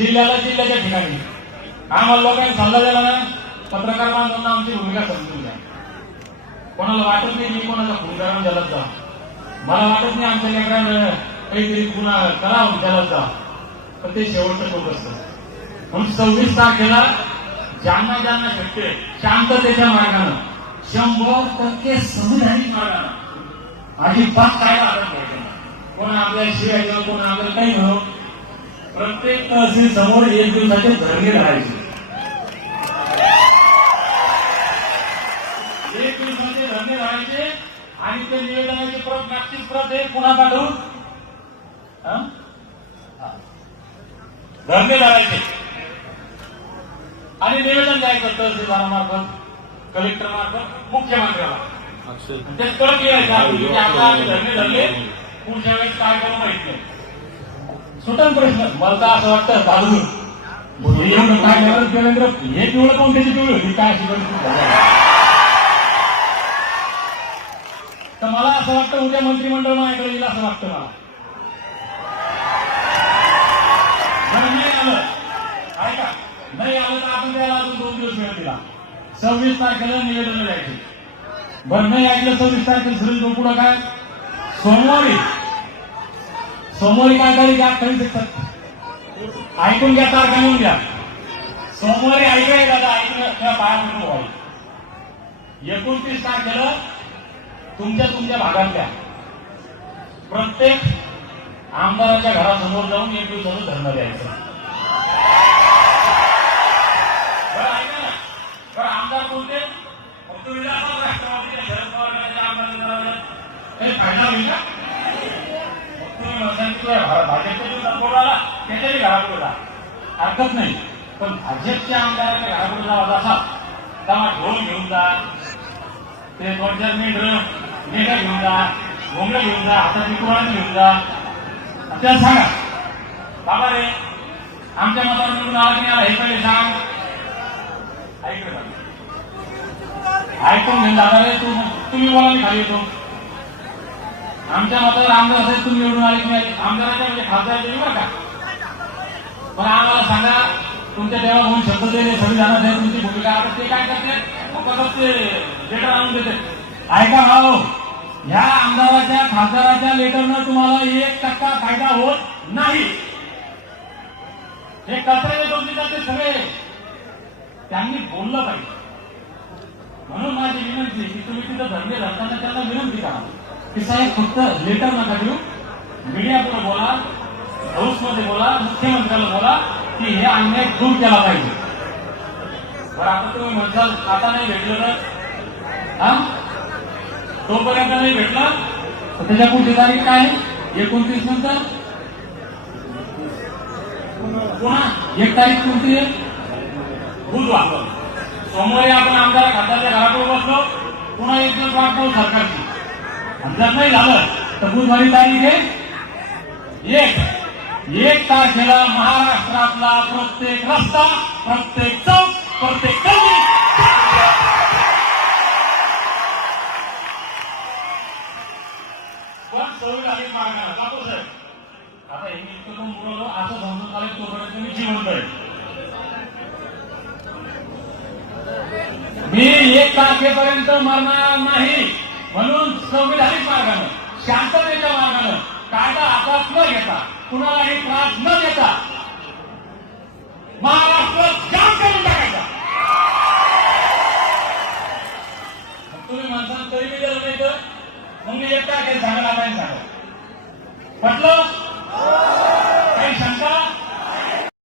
जिल्ह्याला जिल्ह्याच्या ठिकाणी. आम्हाला लोकांनी सल्ला दिला ना पत्रकार बांधवांना आमची भूमिका समजून घ्या. कोणाला वाटत नाही मी कोणाचा खून करून जलत जा. मला वाटत नाही आमच्या लेकरांना काहीतरी गुन्हा करावं जलत जा. पण ते शेवटचं टोक असतं. म्हणून सव्वीस तारखेला ज्यांना ज्यांना शक्य शांततेच्या मार्गानं शंभर टक्के संविधानिक मार्गानं अजिबात काय वाटत नाही. कोण आपल्या शिवाय कोण आपल्याला काही म्हणून प्रत्येक तहसील समोर एक दिवसाचे धरणे राहायचे एक दिवसाचे धरणे राहायचे आणि ते निवेदनाची प्रत नागपूर प्रत हे पुन्हा पाठवून. धरणे धरायचे आणि निवेदन द्यायचं तहसीलदारामार्फत कलेक्टर मार्फत मुख्यमंत्र्याला ते परत यायचं. आता आम्ही धरणे धरले. पुढच्या वेळेस काय करू माहीत नाही. सुटन प्रश्न. मला तर असं वाटतं बाजू काय देवेंद्र? हे पिवळं कोण त्याची पिवळी? होती काय तर मला असं वाटतं उद्या मंत्रिमंडळ माझ्याकडे येईल असं वाटतं मला. नाही आलं ऐका नाही आलं तर आपण त्याला अजून दोन दिवस वेळ दिला. सव्वीस तारखेला निवेदन द्यायचे. बरं नाही ऐकलं सव्वीस तारखेला सुरेश पुढं काय? सोमवारी. सोमवारी काय तारीख आहे अठ्ठावीस एकसष्ट ऐकून घ्या तारखा लिहून घ्या. सोमवारी ऐकाय दादा ऐकलं त्या बाहेर नको व्हावी एकोणतीस तारखेला तुमच्या तुमच्या भागातल्या प्रत्येक आमदाराच्या घरासमोर जाऊन एक दिवसाचं धरणं द्यायचं. बरं ऐका ना. बरं आमदार कोणते? फक्त विधानसभा राष्ट्रवादीच्या शरद पवार आमदार फायदा होईल का? भाजपच्या जो सपोर्ट आला? त्याच्याही घरापुढे जा हरकत नाही. पण भाजपच्या आमदाराच्या घरापुढे जावा असा तेव्हा ढोल घेऊन जा ते दोन चार मेंढर मेघा घेऊन जा घोंगडं घेऊन जा हातात मिटवाळा घेऊन जा आणि त्याला सांगा. बाबा रे आमच्या मतावर निवडून आला की नाही आला हे पहिले सांग. ऐकलं ऐकून घेऊन दादा रे तू. तुम्ही बोला मी खाली येतो. आमच्या मतावर आमदार असेल तुम्ही निवडून आले की आमदाराच्या म्हणजे खासदार तुम्ही बरं का? पण आम्हाला सांगा तुमच्या देवा म्हणून शब्द दिले संविधानात आहे तुमची भूमिका. आता ते काय करते? मग ते लेटर आणून देते. ऐका भाऊ ह्या आमदाराच्या खासदाराच्या लेटरनं तुम्हाला एक टक्का फायदा होत नाही. हे कचऱ्याने दोन ते सगळे त्यांनी बोललं पाहिजे. म्हणून माझी विनंती की तुम्ही तिथं धंदे धरताना त्यांना विनंती करा. की साहेब फक्त लेटर नका देऊ. मीडिया बोला हाऊसमध्ये बोला मुख्यमंत्र्याला बोला की हे अन्याय दूर केला पाहिजे. बरं आता तुम्ही म्हणताल आता नाही भेटलं तर? हा? तोपर्यंत नाही भेटलं? तर त्याच्या पुढची तारीख काय एकोणतीस नंतर? पुन्हा एक तारीख कोणती आहे? बुधवार. सोमवारी आपण आमदार खासदारच्या घराकडे बसलो पुन्हा एक दिवस वाट सरकारची. अंदाज नाही झालं तर बुधवारी तारीख आहे. एक एक तारखेला महाराष्ट्रातला प्रत्येक रस्ता प्रत्येक चौक प्रत्येक गल्ली पण संविधानिक मार्गाने जातो साहेब. आता हे इतकं पण असं समजून चालेल तोपर्यंत मी जिवंत आहे. मी एक तारखेपर्यंत मरणार नाही. म्हणून संविधानिक मार्गानं शांततेच्या मार्गानं कायदा हातात न घेता कुणालाही त्रास न देता महाराष्ट्र जाम करून टाकायचा. तुम्ही म्हणसाल तरी मी जर नाही तर मग मी एकटा तारखेला सांगायला नाही सांगा म्हटलं?